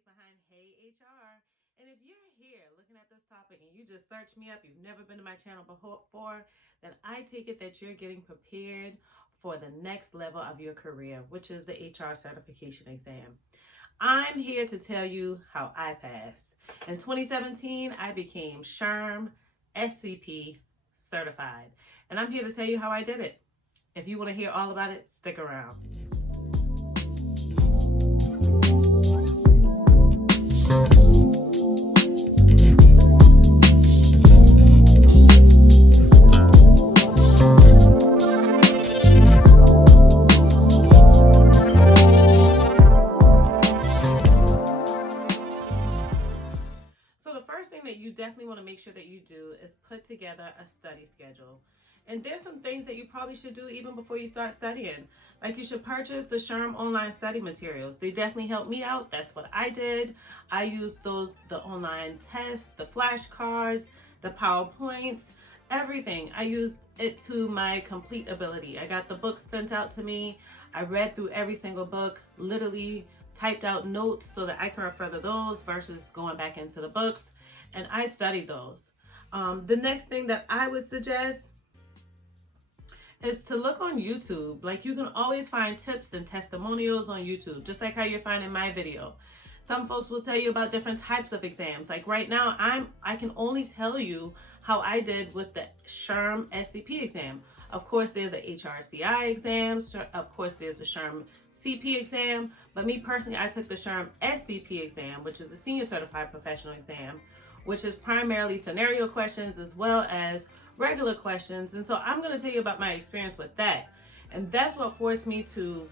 voice behind Hey HR. And if you're here looking at this topic and you just search me up, you've never been to my channel before, then I take it that you're getting prepared for the next level of your career, which is the HR certification exam. I'm here to tell you how I passed. In 2017, I became SHRM-SCP certified. And I'm here to tell you how I did it. If you want to hear all about it, stick around. You definitely want to make sure that you do is put together a study schedule. And there's some things that you probably should do even before you start studying. Like you should purchase the SHRM online study materials. They definitely helped me out. That's what I did. I used the online tests, the flashcards, the PowerPoints, everything. I used it to my complete ability. I got the books sent out to me. I read through every single book, literally typed out notes so that I can refer to those versus going back into the books. And I studied those. The next thing that I would suggest is to look on YouTube. Like, you can always find tips and testimonials on YouTube, just like how you're finding my video. Some folks will tell you about different types of exams. Like right now, I can only tell you how I did with the SHRM-SCP exam. Of course, there's the HRCI exams. Of course, there's the SHRM-CP exam. But me personally, I took the SHRM-SCP exam, which is the Senior Certified Professional exam, which is primarily scenario questions as well as regular questions. And so I'm going to tell you about my experience with that. And that's what forced me to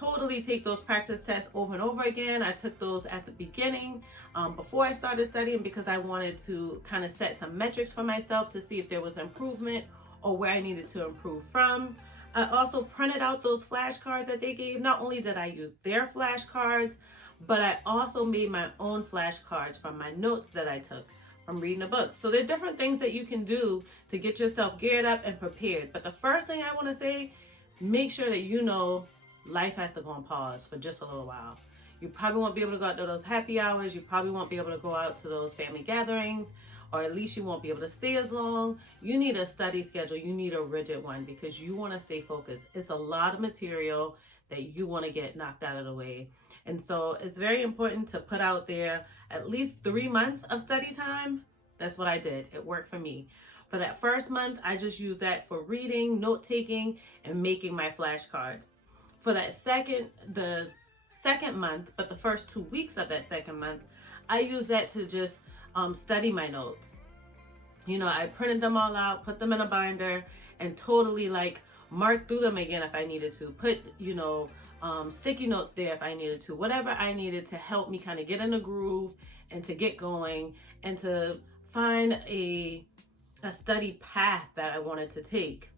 totally take those practice tests over and over again. I took those at the beginning before I started studying because I wanted to kind of set some metrics for myself to see if there was improvement or where I needed to improve from. I also printed out those flashcards that they gave. Not only did I use their flashcards, but I also made my own flashcards from my notes that I took from reading a book. So there are different things that you can do to get yourself geared up and prepared. But the first thing I want to say, make sure that you know life has to go on pause for just a little while. You probably won't be able to go out to those happy hours. You probably won't be able to go out to those family gatherings, or at least you won't be able to stay as long. You need a study schedule. You need a rigid one because you want to stay focused. It's a lot of material that you want to get knocked out of the way. And so it's very important to put out there at least 3 months of study time. That's what I did. It worked for me. For that first month, I just used that for reading, note-taking, and making my flashcards. For that the second month, but the first 2 weeks of that second month, I used that to just study my notes. You know, I printed them all out, put them in a binder, and totally like mark through them again if I needed to. Put, you know, sticky notes there if I needed to. Whatever I needed to help me kind of get in a groove and to get going and to find a study path that I wanted to take.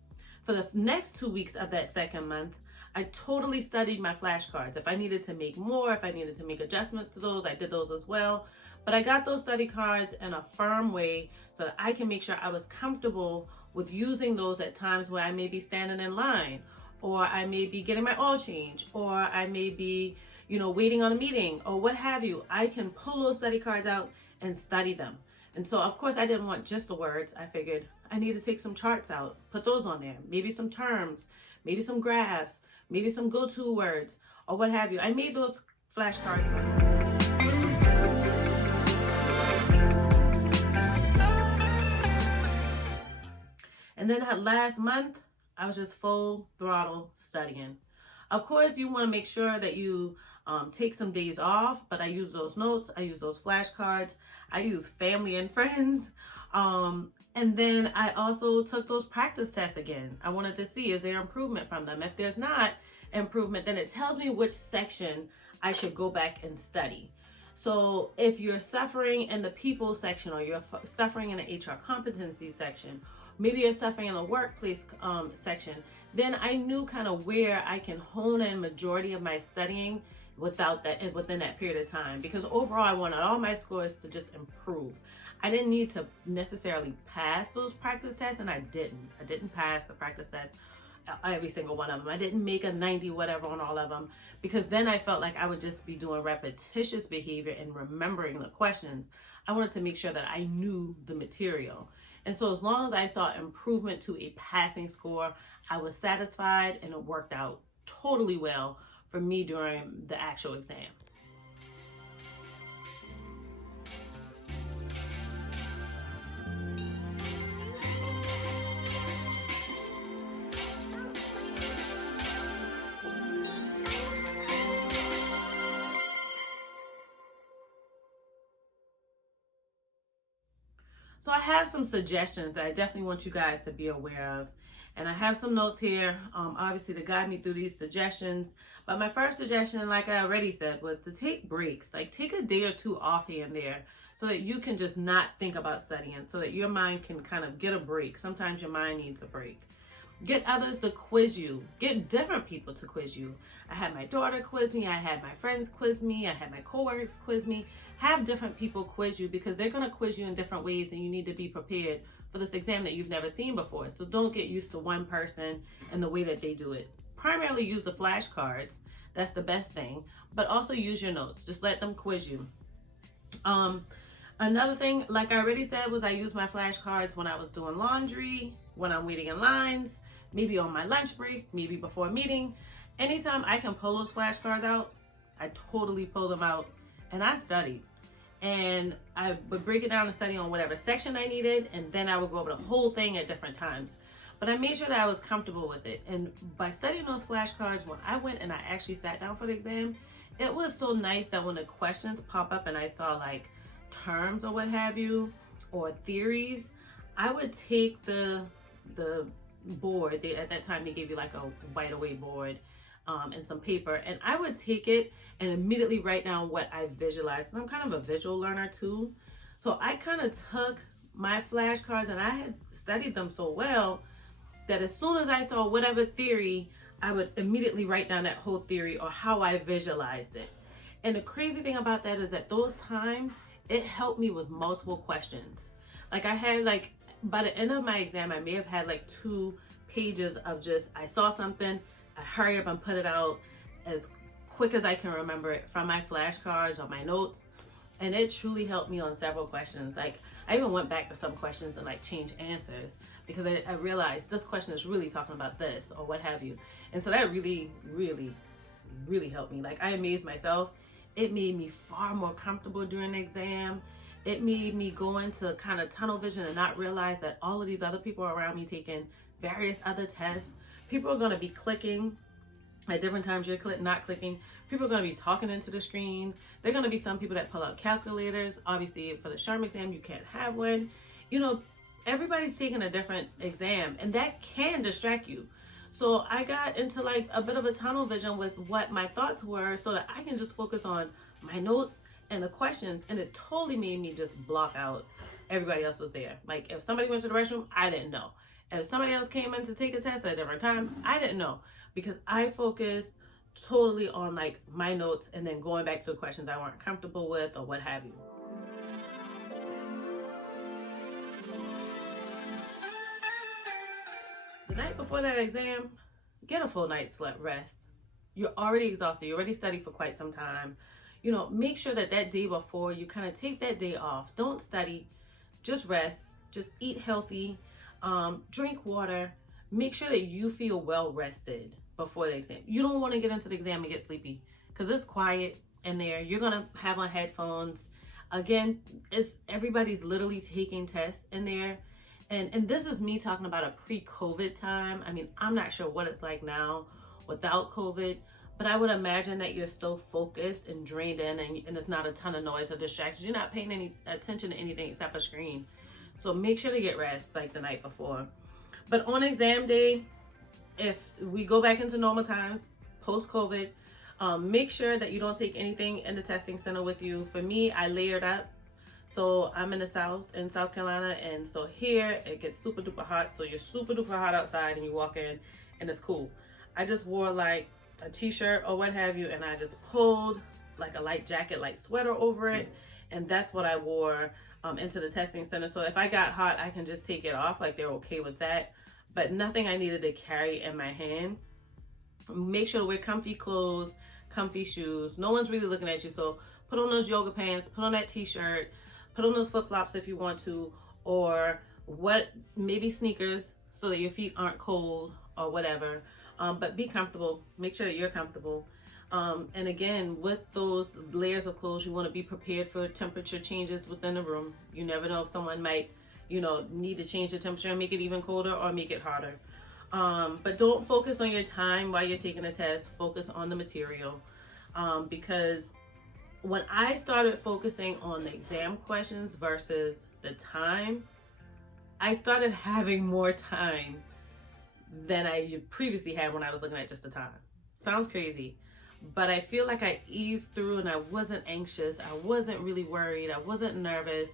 For the next 2 weeks of that second month, I totally studied my flashcards. If I needed to make more, if I needed to make adjustments to those, I did those as well. But I got those study cards in a firm way so that I can make sure I was comfortable with using those at times where I may be standing in line, or I may be getting my oil change, or I may be, you know, waiting on a meeting, or what have you. I can pull those study cards out and study them. And so, of course, I didn't want just the words. I figured I need to take some charts out, put those on there, maybe some terms, maybe some graphs, maybe some go-to words, or what have you. I made those flashcards. And then that last month, I was just full throttle studying. Of course, you want to make sure that you take some days off, but I use those notes, I use those flashcards, I use family and friends. And then I also took those practice tests again. I wanted to see, is there improvement from them? If there's not improvement, then it tells me which section I should go back and study. So if you're suffering in the people section, or you're suffering in the HR competency section, maybe you're suffering in the workplace section, then I knew kind of where I can hone in majority of my studying within that period of time. Because overall, I wanted all my scores to just improve. I didn't need to necessarily pass those practice tests, and I didn't pass the practice test. every single one of them. I didn't make a 90 whatever on all of them, because then I felt like I would just be doing repetitious behavior and remembering the questions. I wanted to make sure that I knew the material. And so as long as I saw improvement to a passing score, I was satisfied, and it worked out totally well for me during the actual exam. So I have some suggestions that I definitely want you guys to be aware of. And I have some notes here, obviously, to guide me through these suggestions. But my first suggestion, like I already said, was to take breaks. Like, take a day or two off here and there so that you can just not think about studying, so that your mind can kind of get a break. Sometimes your mind needs a break. Get others to quiz you. Get different people to quiz you. I had my daughter quiz me. I had my friends quiz me. I had my coworkers quiz me. Have different people quiz you, because they're going to quiz you in different ways, and you need to be prepared for this exam that you've never seen before. So don't get used to one person and the way that they do it. Primarily use the flashcards. That's the best thing. But also use your notes. Just let them quiz you. Another thing, like I already said, was I use my flashcards when I was doing laundry, when I'm waiting in lines, maybe on my lunch break, maybe before a meeting. Anytime I can pull those flashcards out, I totally pull them out, and I studied. And I would break it down and study on whatever section I needed, and then I would go over the whole thing at different times. But I made sure that I was comfortable with it. And by studying those flashcards, when I went and I actually sat down for the exam, it was so nice that when the questions pop up and I saw like terms or what have you, or theories, I would take the board. At that time, they gave you like a white away board and some paper, and I would take it and immediately write down what I visualized. And I'm kind of a visual learner too, so I kind of took my flashcards, and I had studied them so well that as soon as I saw whatever theory, I would immediately write down that whole theory or how I visualized it. And the crazy thing about that is that those times, it helped me with multiple questions. Like, I had like, by the end of my exam, I may have had like 2 pages of just, I saw something, I hurry up and put it out as quick as I can remember it from my flashcards or my notes. And it truly helped me on several questions. Like, I even went back to some questions and like changed answers, because I realized this question is really talking about this or what have you. And so that really, really, really helped me. Like, I amazed myself. It made me far more comfortable during the exam. It made me go into kind of tunnel vision and not realize that all of these other people around me taking various other tests. People are going to be clicking at different times. You're not clicking. People are going to be talking into the screen. There are going to be some people that pull out calculators. Obviously, for the SHRM exam, you can't have one. You know, everybody's taking a different exam, and that can distract you. So I got into like a bit of a tunnel vision with what my thoughts were, so that I can just focus on my notes and the questions, and it totally made me just block out everybody else was there. Like, if somebody went to the restroom, I didn't know. And if somebody else came in to take a test at a different time, I didn't know, because I focused totally on like my notes and then going back to the questions I weren't comfortable with or what have you. The night before that exam, get a full night's rest. You're already exhausted. You already studied for quite some time. You know, make sure that that day before, you kind of take that day off. Don't study, just rest, just eat healthy, drink water. Make sure that you feel well rested before the exam. You don't want to get into the exam and get sleepy, because it's quiet in there. You're going to have on headphones. Again, everybody's literally taking tests in there. And this is me talking about a pre-COVID time. I mean, I'm not sure what it's like now without COVID, but I would imagine that you're still focused and drained in, and it's not a ton of noise or distractions. You're not paying any attention to anything except a screen. So make sure to get rest like the night before. But on exam day, if we go back into normal times, post-COVID, make sure that you don't take anything in the testing center with you. For me, I layered up. So I'm in South Carolina, and so here it gets super duper hot. So you're super duper hot outside, and you walk in and it's cool. I just wore like a t-shirt or what have you, and I just pulled like a light jacket, light sweater over it. And that's what I wore into the testing center. So if I got hot, I can just take it off. Like, they're okay with that. but nothing I needed to carry in my hand. Make sure to wear comfy clothes, comfy shoes. No one's really looking at you, so put on those yoga pants, put on that t-shirt, put on those flip-flops if you want to, or maybe sneakers so that your feet aren't cold or whatever. But be comfortable. Make sure that you're comfortable. And again, with those layers of clothes, you want to be prepared for temperature changes within the room. You never know if someone might, need to change the temperature and make it even colder or make it hotter. But don't focus on your time while you're taking a test. Focus on the material. Because when I started focusing on the exam questions versus the time, I started having more time than I previously had when I was looking at just the time. Sounds crazy, but I feel like I eased through and I wasn't anxious. I wasn't really worried. I wasn't nervous.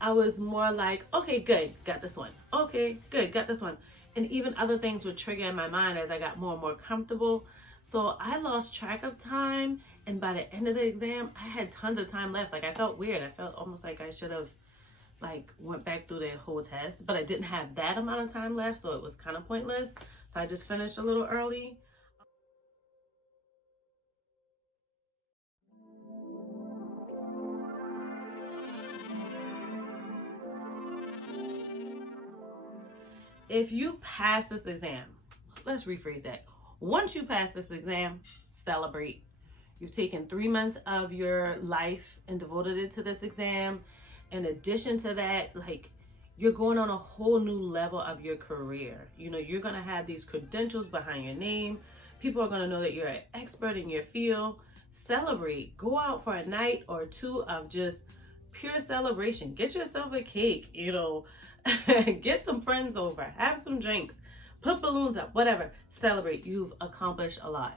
I was more like, okay, good, got this one. Okay, good, got this one. And even other things would trigger in my mind as I got more and more comfortable. So I lost track of time, and by the end of the exam, I had tons of time left. Like, I felt weird. I felt almost like I should have went back through the whole test, but I didn't have that amount of time left, so it was kind of pointless. So I just finished a little early. If you pass this exam, let's rephrase that. Once you pass this exam, celebrate. You've taken 3 months of your life and devoted it to this exam. In addition to that, you're going on a whole new level of your career. You're going to have these credentials behind your name. People are going to know that you're an expert in your field. Celebrate. Go out for a night or two of just pure celebration. Get yourself a cake, get some friends over, have some drinks, put balloons up, whatever. Celebrate. You've accomplished a lot.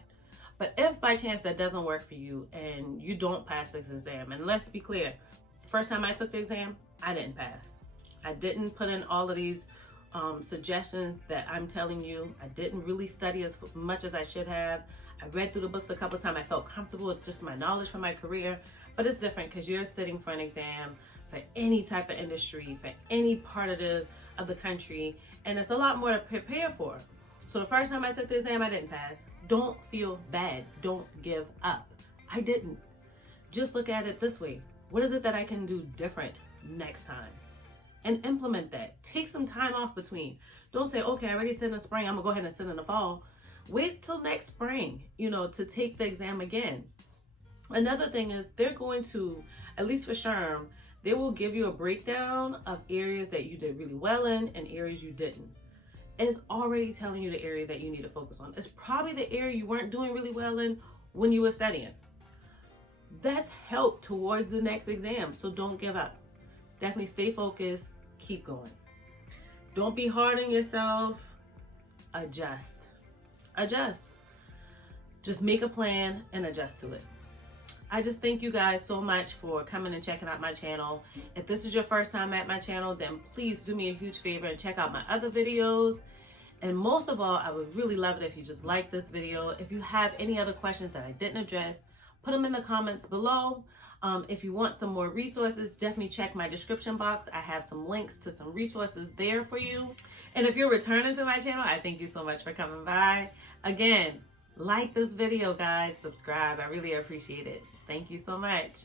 But if by chance that doesn't work for you and you don't pass this exam, and let's be clear, first time I took the exam, I didn't pass. I didn't put in all of these suggestions that I'm telling you. I didn't really study as much as I should have. I read through the books a couple of times. I felt comfortable with just my knowledge from my career. But it's different because you're sitting for an exam for any type of industry, for any part of the country. And it's a lot more to prepare for. So the first time I took the exam, I didn't pass. Don't feel bad. Don't give up. I didn't. Just look at it this way. What is it that I can do different next time? And implement that. Take some time off between. Don't say, okay, I already sit in the spring, I'm gonna go ahead and sit in the fall. Wait till next spring, to take the exam again. Another thing is they're going to, at least for SHRM, they will give you a breakdown of areas that you did really well in and areas you didn't. And it's already telling you the area that you need to focus on. It's probably the area you weren't doing really well in when you were studying. That's help towards the next exam, so don't give up. Definitely stay focused, keep going. Don't be hard on yourself. Adjust. Just make a plan and adjust to it. I just thank you guys so much for coming and checking out my channel. If this is your first time at my channel, then please do me a huge favor and check out my other videos. And most of all, I would really love it if you just like this video. If you have any other questions that I didn't address, put them in the comments below. If you want some more resources, definitely check my description box. I have some links to some resources there for you. And if you're returning to my channel, I thank you so much for coming by. Again, like this video, guys. Subscribe. I really appreciate it. Thank you so much.